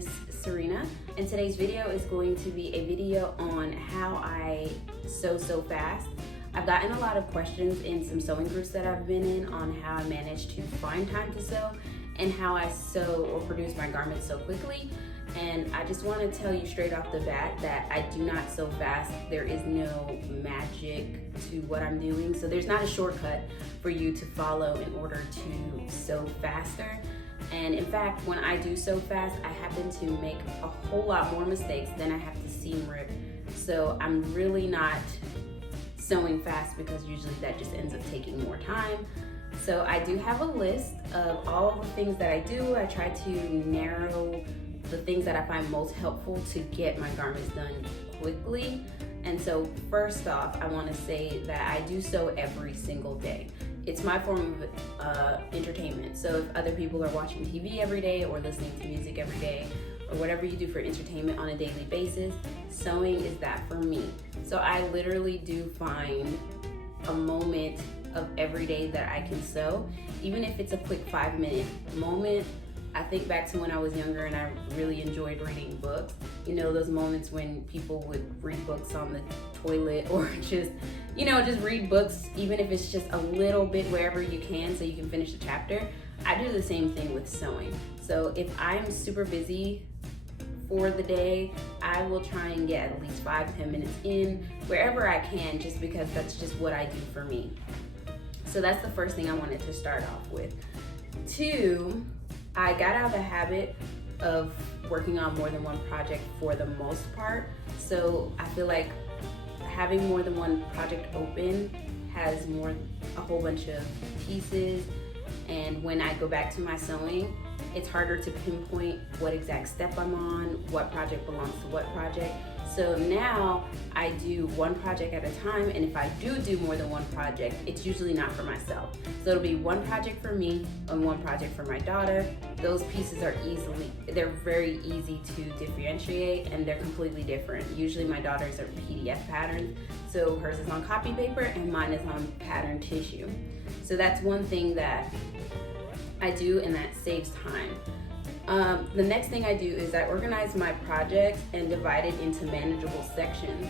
is SewRena, and today's video is going to be a video on how I sew so fast. I've gotten a lot of questions in some sewing groups that I've been in on how I manage to find time to sew and how I sew or produce my garments so quickly. And I just want to tell you straight off the bat that I do not sew fast. There is no magic to what I'm doing. So there's not a shortcut for you to follow in order to sew faster. And in fact, when I do sew fast, I happen to make a whole lot more mistakes than I have to seam rip. So I'm really not sewing fast because usually that just ends up taking more time. So I do have a list of all of the things that I do. I try to narrow the things that I find most helpful to get my garments done quickly. And so first off, I want to say that I do sew every single day. It's my form of entertainment. So if other people are watching TV every day or listening to music every day or whatever you do for entertainment on a daily basis, sewing is that for me. So I literally do find a moment of every day that I can sew, even if it's a quick 5-minute moment. I think back to when I was younger and I really enjoyed reading books. You know, those moments when people would read books on the toilet or just read books, even if it's just a little bit wherever you can so you can finish the chapter. I do the same thing with sewing. So if I'm super busy for the day, I will try and get at least 5-10 minutes in wherever I can, just because that's just what I do for me. So that's the first thing I wanted to start off with. 2, I got out of the habit of working on more than one project for the most part. So I feel like having more than one project open has a whole bunch of pieces. And when I go back to my sewing, it's harder to pinpoint what exact step I'm on, what project belongs to what project. So now I do one project at a time, and if I do more than one project, it's usually not for myself. So it'll be one project for me and one project for my daughter. Those pieces are they're very easy to differentiate, and they're completely different. Usually my daughter's are PDF patterns, so hers is on copy paper and mine is on pattern tissue. So that's one thing that I do, and that saves time. The next thing I do is I organize my projects and divide it into manageable sections.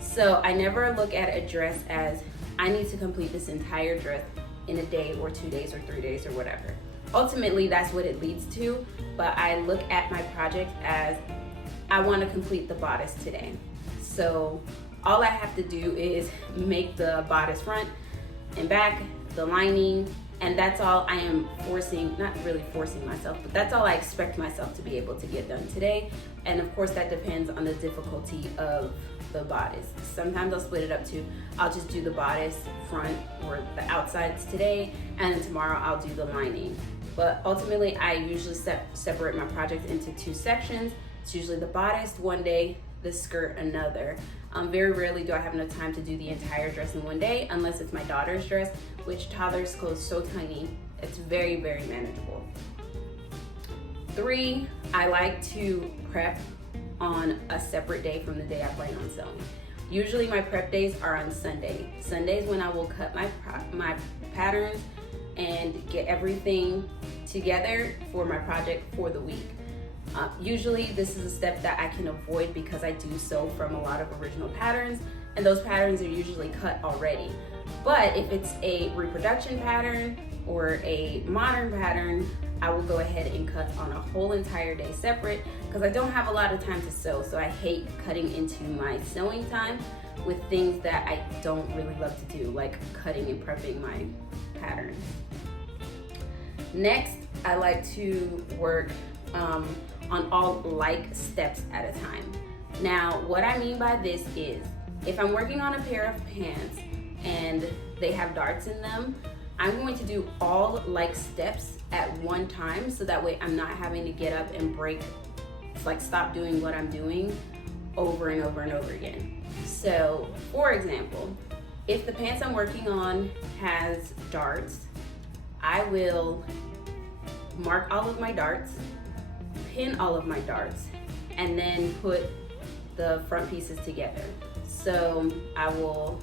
So I never look at a dress as I need to complete this entire dress in a day or 2 days or 3 days or whatever. Ultimately, that's what it leads to, but I look at my projects as I want to complete the bodice today. So all I have to do is make the bodice front and back, the lining, and that's all I am not really forcing myself, but that's all I expect myself to be able to get done today. And of course that depends on the difficulty of the bodice. Sometimes I'll split it up to, I'll just do the bodice front or the outsides today, and then tomorrow I'll do the lining. But ultimately I usually separate my projects into 2 sections. It's usually the bodice one day, the skirt another. Very rarely do I have enough time to do the entire dress in one day, unless it's my daughter's dress, which toddler's clothes so tiny, it's very, very manageable. 3, I like to prep on a separate day from the day I plan on sewing. Usually my prep days are on Sunday. Sundays when I will cut my patterns and get everything together for my project for the week. Usually this is a step that I can avoid because I do sew from a lot of original patterns, and those patterns are usually cut already. But if it's a reproduction pattern or a modern pattern, I will go ahead and cut on a whole entire day separate because I don't have a lot of time to sew. So I hate cutting into my sewing time with things that I don't really love to do, like cutting and prepping my patterns. Next, I like to work on all like steps at a time. Now, what I mean by this is, if I'm working on a pair of pants and they have darts in them, I'm going to do all like steps at one time, so that way I'm not having to get up and stop doing what I'm doing over and over and over again. So, for example, if the pants I'm working on has darts, I will mark all of my darts, pin all of my darts, and then put the front pieces together. So I will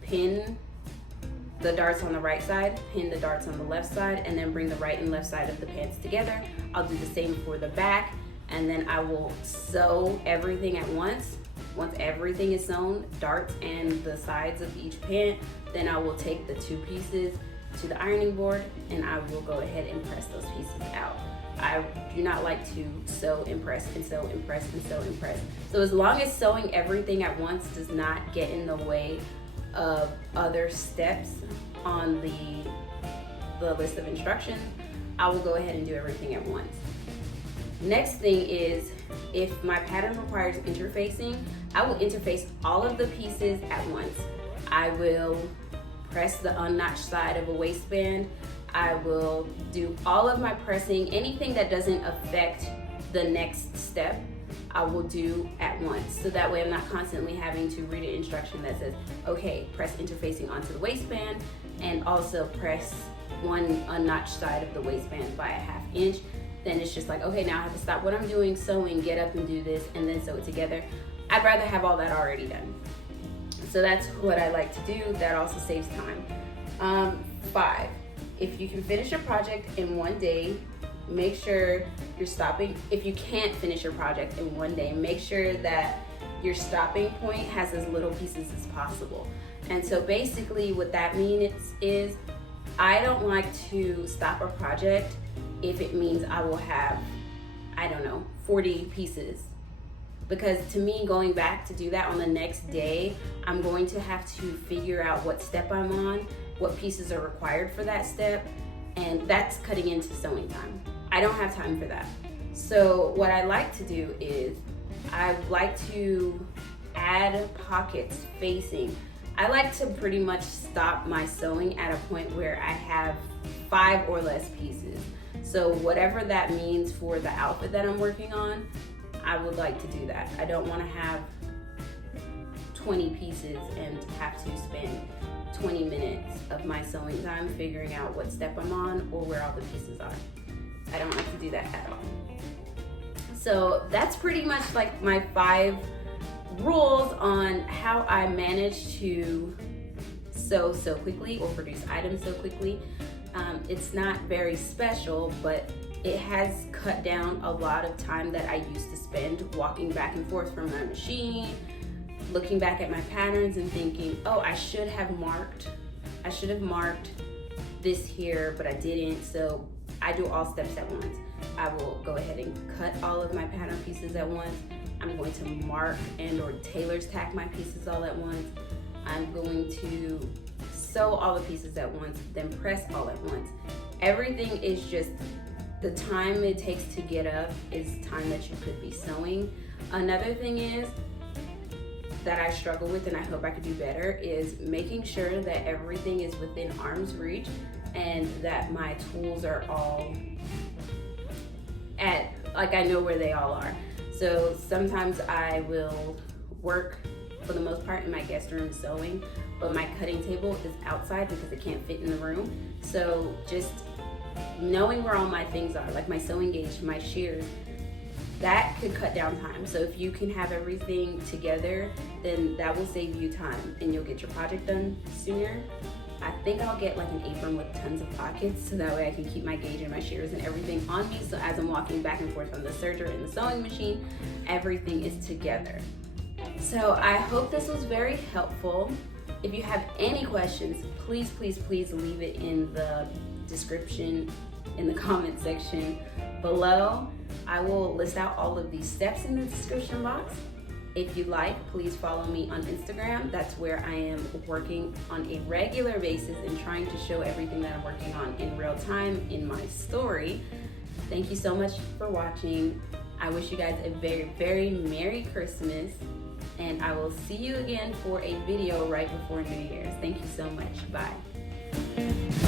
pin the darts on the right side, pin the darts on the left side, and then bring the right and left side of the pants together. I'll do the same for the back, and then I will sew everything at once. Once everything is sewn, darts and the sides of each pant, then I will take the 2 pieces to the ironing board and I will go ahead and press those pieces out. I do not like to sew and press and sew and press and sew and press. So as long as sewing everything at once does not get in the way of other steps on the list of instructions, I will go ahead and do everything at once. Next thing is, if my pattern requires interfacing, I will interface all of the pieces at once. I will press the unnotched side of a waistband. I will do all of my pressing. Anything that doesn't affect the next step, I will do at once. So that way I'm not constantly having to read an instruction that says, okay, press interfacing onto the waistband and also press one unnotched side of the waistband by a 1/2 inch. Then it's just like, okay, now I have to stop what I'm doing, sewing, get up and do this, and then sew it together. I'd rather have all that already done. So that's what I like to do. That also saves time. 5, if you can finish a project in one day, make sure you're stopping. If you can't finish your project in one day, make sure that your stopping point has as little pieces as possible. And so basically what that means is I don't like to stop a project if it means I will have, 40 pieces. Because to me, going back to do that on the next day, I'm going to have to figure out what step I'm on, what pieces are required for that step, and that's cutting into sewing time. I don't have time for that. So what I like to do is I like to add pockets facing. I like to pretty much stop my sewing at a point where I have 5 or less pieces. So whatever that means for the outfit that I'm working on, I would like to do that. I don't want to have 20 pieces and have to spend 20 minutes of my sewing time figuring out what step I'm on or where all the pieces are. I don't like to do that at all. So that's pretty much like my 5 rules on how I manage to sew so quickly or produce items so quickly. It's not very special, but it has cut down a lot of time that I used to spend walking back and forth from my machine, looking back at my patterns and thinking, oh, I should have marked this here, but I didn't. So I do all steps at once. I will go ahead and cut all of my pattern pieces at once. I'm going to mark and or tailor's tack my pieces all at once. I'm going to sew all the pieces at once, then press all at once. Everything is just, the time it takes to get up is time that you could be sewing. Another thing is that I struggle with, and I hope I could do better, is making sure that everything is within arm's reach and that my tools are all at, like, I know where they all are. So sometimes I will work, for the most part, in my guest room sewing, but my cutting table is outside because it can't fit in the room. So just knowing where all my things are, like my sewing gauge, my shears, that could cut down time. So if you can have everything together, then that will save you time and you'll get your project done sooner. I think I'll get like an apron with tons of pockets so that way I can keep my gauge and my shears and everything on me. So as I'm walking back and forth from the serger and the sewing machine, everything is together. So I hope this was very helpful. If you have any questions, please, please, please leave it in the description, in the comment section below. I will list out all of these steps in the description box. If you like, please follow me on Instagram. That's where I am working on a regular basis and trying to show everything that I'm working on in real time in my story. Thank you so much for watching. I wish you guys a very, very Merry Christmas, and I will see you again for a video right before New Year's. Thank you so much. Bye.